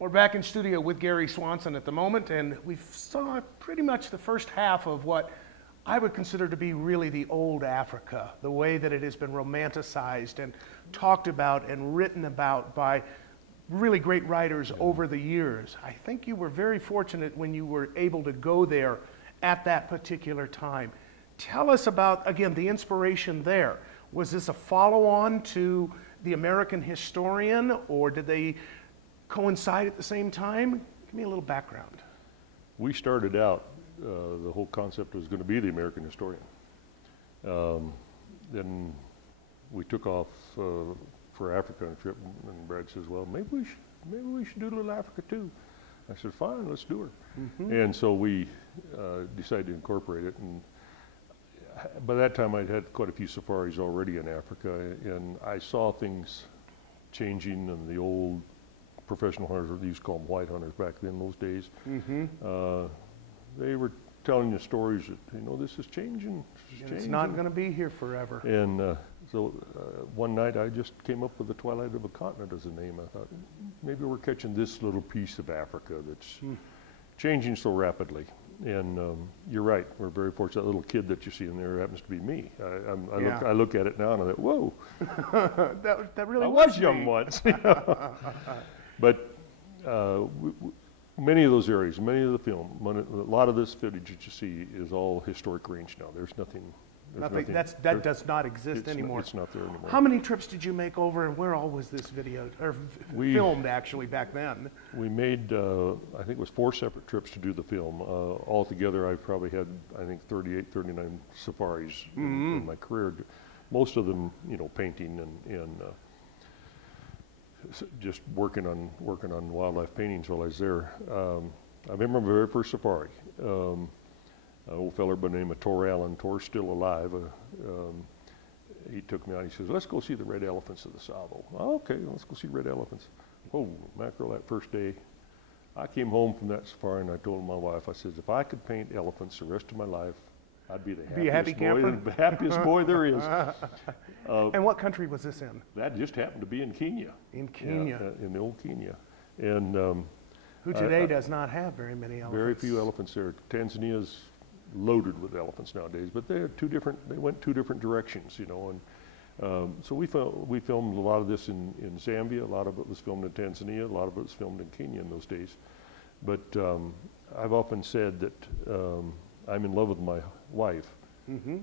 We're back in studio with Gary Swanson at the moment, and we saw pretty much the first half of what I would consider to be really the old Africa, the way that it has been romanticized and talked about and written about by really great writers over the years. I think you were very fortunate when you were able to go there at that particular time. Tell us about, again, the inspiration there. Was this a follow-on to The American Historian, or did they coincide at the same time? Give me a little background. We started out, the whole concept was going to be The American Historian. Then we took off for Africa on a trip, and Brad says, well, maybe we should do a little Africa too. I said, fine, let's do her. And so we decided to incorporate it. And by that time, I'd had quite a few safaris already in Africa, and I saw things changing in the old professional hunters, or they used to call them white hunters back then, those days. They were telling you stories that, you know, this is changing. It's not going to be here forever. And so one night I just came up with the Twilight of a Continent as a name. I thought, maybe we're catching this little piece of Africa that's changing so rapidly. And you're right, we're very fortunate. That little kid that you see in there happens to be me. I look at it now and I thought, whoa. that really I was young once. You know? But many of those areas, many of the film, a lot of this footage that you see is all historic range now. There's nothing. That does not exist anymore. It's not there anymore. How many trips did you make over, and where all was this video, or filmed actually back then? We made, I think it was 4 separate trips to do the film. Altogether, I probably had, I think, 38, 39 safaris in my career. Most of them, you know, painting and just working on wildlife paintings while I was there. I remember my very first safari. An old feller by the name of Tor Allen. Tor's still alive. He took me out. He says, "Let's go see the red elephants of the Tsavo." Oh, okay, let's go see red elephants. Oh, mackerel! That first day, I came home from that safari and I told my wife, I said, if I could paint elephants the rest of my life, I'd be the happiest boy there is. And what country was this in? That just happened to be in Kenya. In Kenya. Yeah, in the old Kenya. And who today does not have very many elephants. Very few elephants there. Tanzania's loaded with elephants nowadays, but they went two different directions, you know. And so we filmed a lot of this in Zambia. A lot of it was filmed in Tanzania. A lot of it was filmed in Kenya in those days. But I've often said that I'm in love with my wife,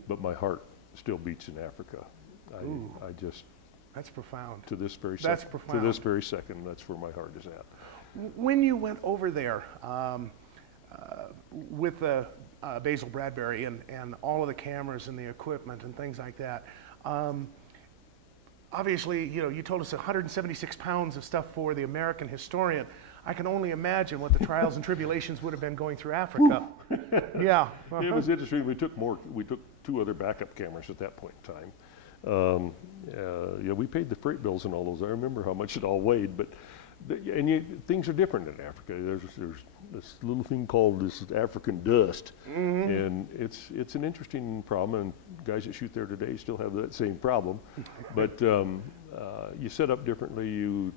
but my heart still beats in Africa. I just. That's profound. To this very That's second. profound. To this very second, that's where my heart is at. When you went over there with Basil Bradbury and all of the cameras and the equipment and things like that, obviously, you know, you told us 176 pounds of stuff for the American Historian. I can only imagine what the trials and tribulations would have been going through Africa. Yeah. It was interesting. We took 2 other backup cameras at that point in time. Yeah, we paid the freight bills and all those. I remember how much it all weighed, but things are different in Africa. There's this little thing called this African dust, and it's an interesting problem. And guys that shoot there today still have that same problem, but you set up differently. You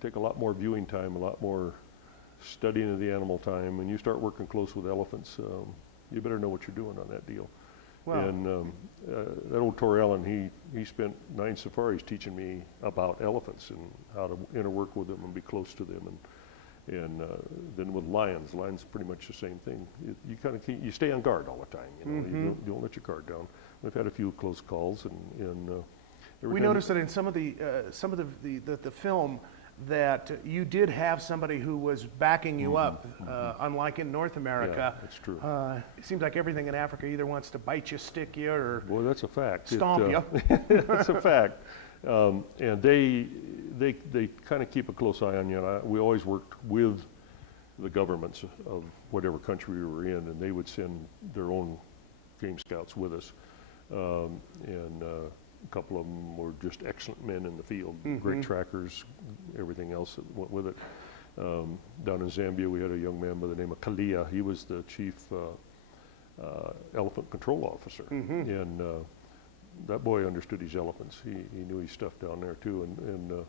take a lot more viewing time, a lot more studying of the animal time. When you start working close with elephants, you better know what you're doing on that deal. Wow. And that old Tor Allen, he spent 9 safaris teaching me about elephants and how to interwork with them and be close to them. And then with lions pretty much the same thing. You kind of you stay on guard all the time. You know, you don't let your guard down. We've had a few close calls, and we noticed that in some of the film, that you did have somebody who was backing you up, unlike in North America. Yeah, that's true. It seems like everything in Africa either wants to bite you, stick you, or boy, that's a fact. Stomp you. That's a fact. And they kind of keep a close eye on you. We always worked with the governments of whatever country we were in, and they would send their own game scouts with us. A couple of them were just excellent men in the field, great trackers, everything else that went with it. Down in Zambia, we had a young man by the name of Kalia. He was the chief elephant control officer, and that boy understood his elephants. He knew his stuff down there too, and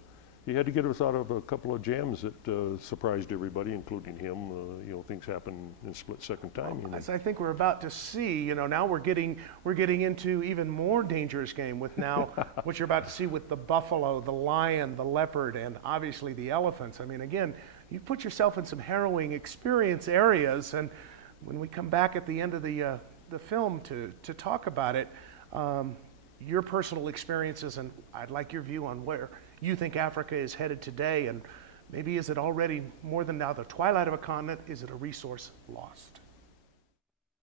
he had to get us out of a couple of jams that surprised everybody, including him. You know, things happen in split-second time. You know. As I think we're about to see, you know, now we're getting into even more dangerous game with now what you're about to see with the buffalo, the lion, the leopard, and obviously the elephants. I mean, again, you put yourself in some harrowing experience areas, and when we come back at the end of the film to talk about it, your personal experiences, and I'd like your view on where you think Africa is headed today, and maybe is it already more than now the twilight of a continent? Is it a resource lost?